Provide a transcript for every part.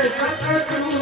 Let's go.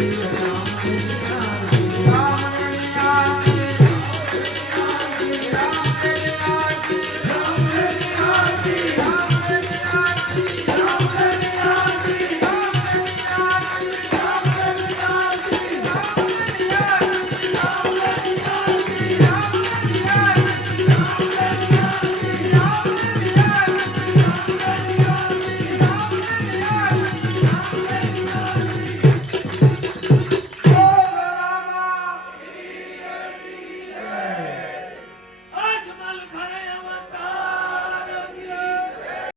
Yeah.